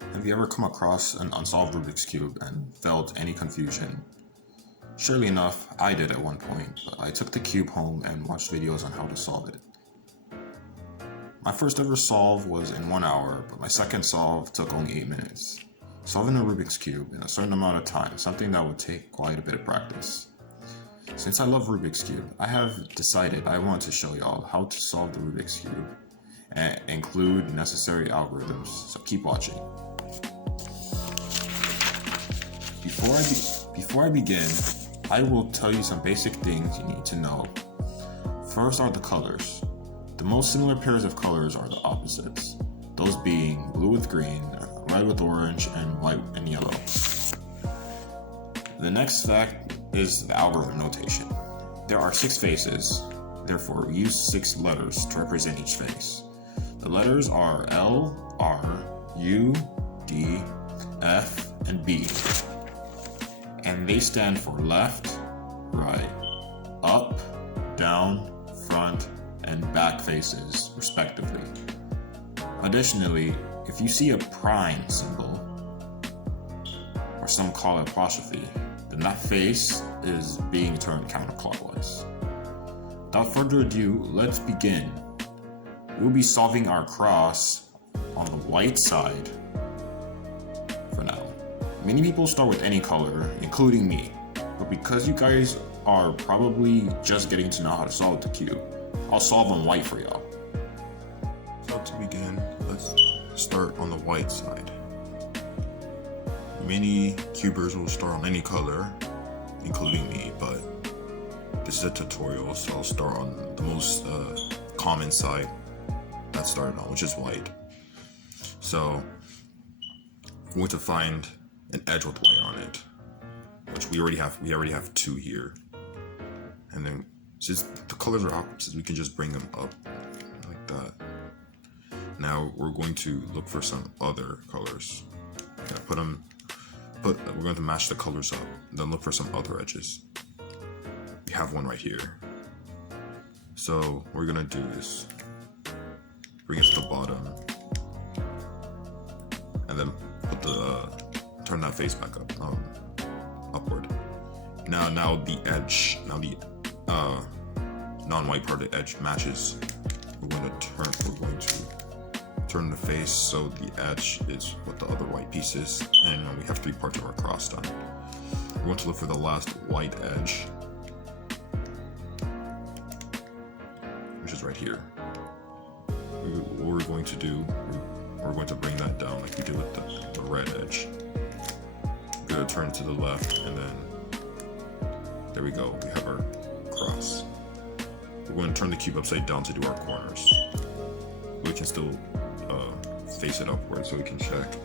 Have you ever come across an unsolved Rubik's Cube and felt any confusion? Surely enough, I did at one point, but I took the cube home and watched videos on how to solve it. My first ever solve was in 1 hour, but my second solve took only 8 minutes. Solving a Rubik's Cube in a certain amount of time is something that would take quite a bit of practice. Since I love Rubik's Cube, I have decided I want to show y'all how to solve the Rubik's Cube and include necessary algorithms, so keep watching. Before I begin, I will tell you some basic things you need to know. First are the colors. The most similar pairs of colors are the opposites, those being blue with green, red with orange, and white and yellow. The next fact is the algorithm notation. There are 6 faces, therefore we use 6 letters to represent each face. The letters are L, R, U, D, F, and B. And they stand for left, right, up, down, front, and back faces, respectively. Additionally, if you see a prime symbol, or some call it apostrophe, then that face is being turned counterclockwise. Without further ado, let's begin. We'll be solving our cross on the white side for now. Many people start with any color, including me, but because you guys are probably just getting to know how to solve the cube, I'll solve on white for y'all. So to begin, let's start on the white side. Many cubers will start on any color, including me, but this is a tutorial, so I'll start on the most common side that started on, which is white. So I'm going to find an edge with white on it, which we already have 2 here. And then since the colors are opposites, we can just bring them up like that. Now we're going to look for some other colors. We're going to match the colors up, then look for some other edges. We have one right here. So what we're gonna do is bring it to the bottom, and then turn that face back up, upward. Now the edge, non-white part of the edge matches. We're going to turn the face so the edge is what the other white piece is, and we have 3 parts of our cross done. We're going to look for the last white edge, which is right here. What we're going to do, we're going to bring that down like we did with the red edge. We're going to turn to the left, and then there we go, we have our cross. We're going to turn the cube upside down to do our corners. We can still face it upward so we can check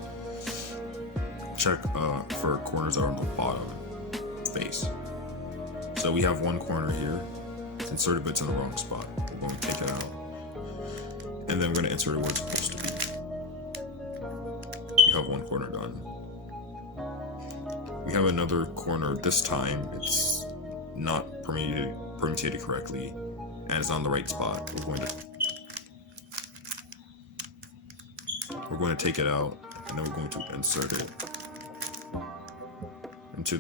for corners that are on the bottom face. So we have one corner here. It's inserted, but it's in the wrong spot. We're going to take it out, and then we're going to insert it where it's supposed to be. We have one corner done. We have another corner. This time it's not permutated correctly, and it's on the right spot. We're going to take it out, and then we're going to insert it into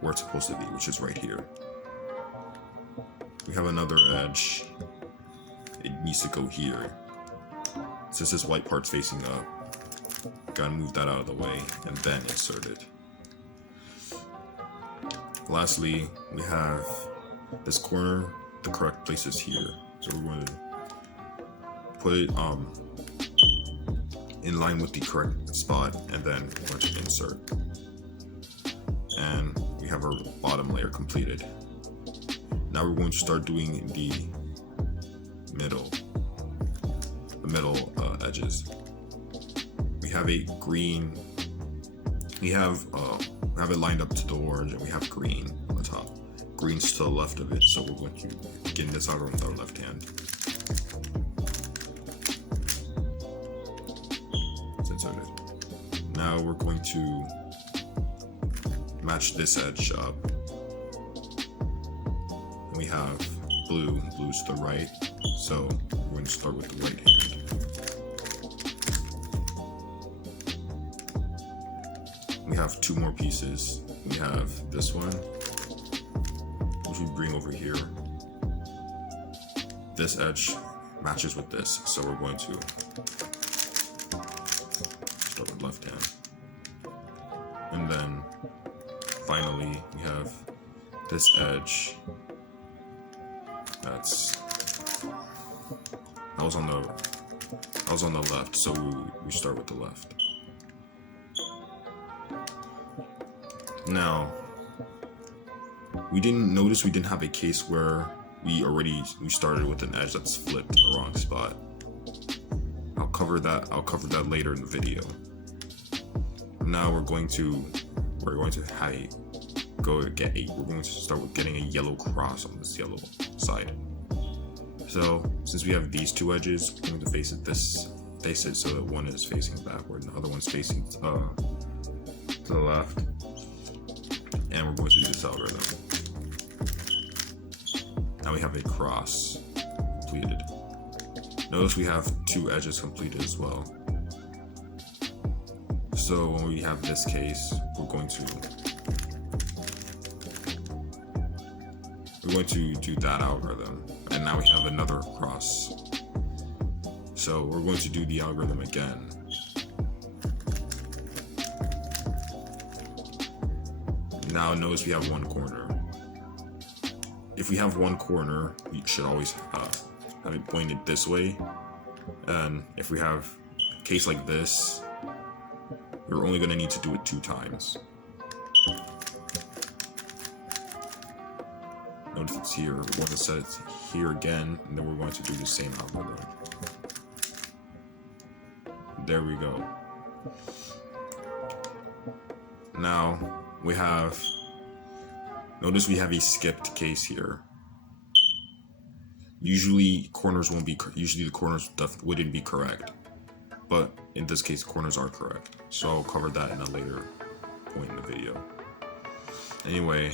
where it's supposed to be, which is right here. We have another edge. It needs to go here. Since this white part's facing up, gotta move that out of the way and then insert it. Lastly, we have this corner. The correct place is here, so we're going to put it in line with the correct spot, and then we're going to insert. And we have our bottom layer completed. Now we're going to start doing the middle edges. We have a green. We have it lined up to the orange, and we have green on the top. Green's to the left of it, so we're going to begin this out with our left hand. Now we're going to match this edge up. We have blue's to the right, so we're going to start with the right hand. we have two more pieces. We have this one, which we bring over here. This edge matches with this, so we're going to start with left hand. And then finally we have this edge that was on the left, so we start with the left. Now we didn't have a case where we started with an edge that's flipped in the wrong spot. I'll cover that later in the video. Now we're going to start with getting a yellow cross on this yellow side. So since we have these two edges, we're going to face it so that one is facing backward and the other one's facing to the left. And we're going to do this algorithm. Now we have a cross completed. Notice we have two edges completed as well. So when we have this case, we're going to do that algorithm, and now we have another cross. So we're going to do the algorithm again. Now notice we have one corner. If we have one corner, we should always have it pointed this way. And if we have a case like this, we're only going to need to do it 2 times. Notice it's here. We're going to set it here again, and then we're going to do the same algorithm. There we go. Now notice we have a skipped case here. Usually the corners wouldn't be correct, but in this case corners are correct. So I'll cover that in a later point in the video. Anyway,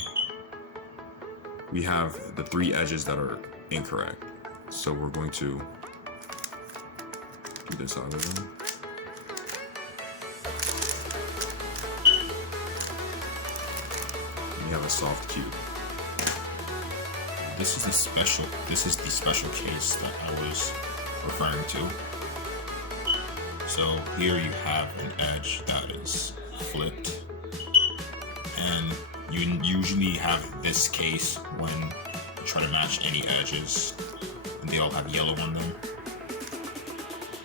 we have the 3 edges that are incorrect. So we're going to do this algorithm. We have a soft cube. This is the special case that I was referring to. So here you have an edge that is flipped, and you usually have this case when you try to match any edges and they all have yellow on them.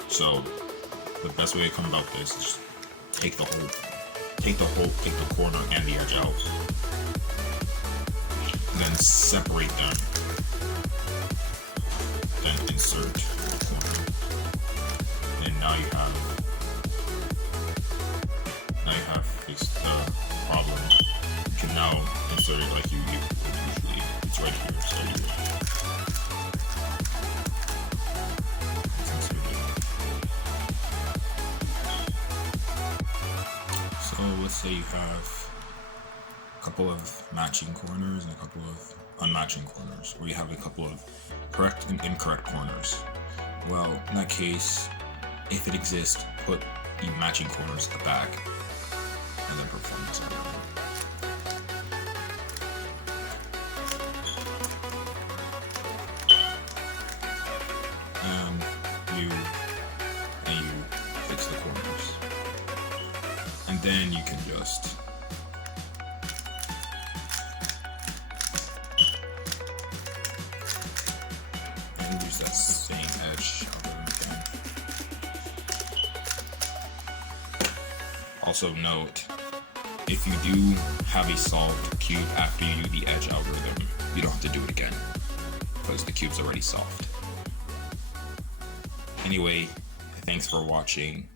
So the best way to come about this is take the corner and the edge out, then separate them, then insert the corner, and now you have fixed the problem. You can now insert it like you would usually. It's right here. So let's say you have a couple of matching corners and a couple of unmatching corners, or you have a couple of correct and incorrect corners. Well, in that case, if it exists, put the matching corners at the back and then perform this algorithm. And you fix the corners, and then you can just use that same edge again. Also note, if you do have a solved cube after you do the edge algorithm, you don't have to do it again because the cube's already solved. Anyway, thanks for watching.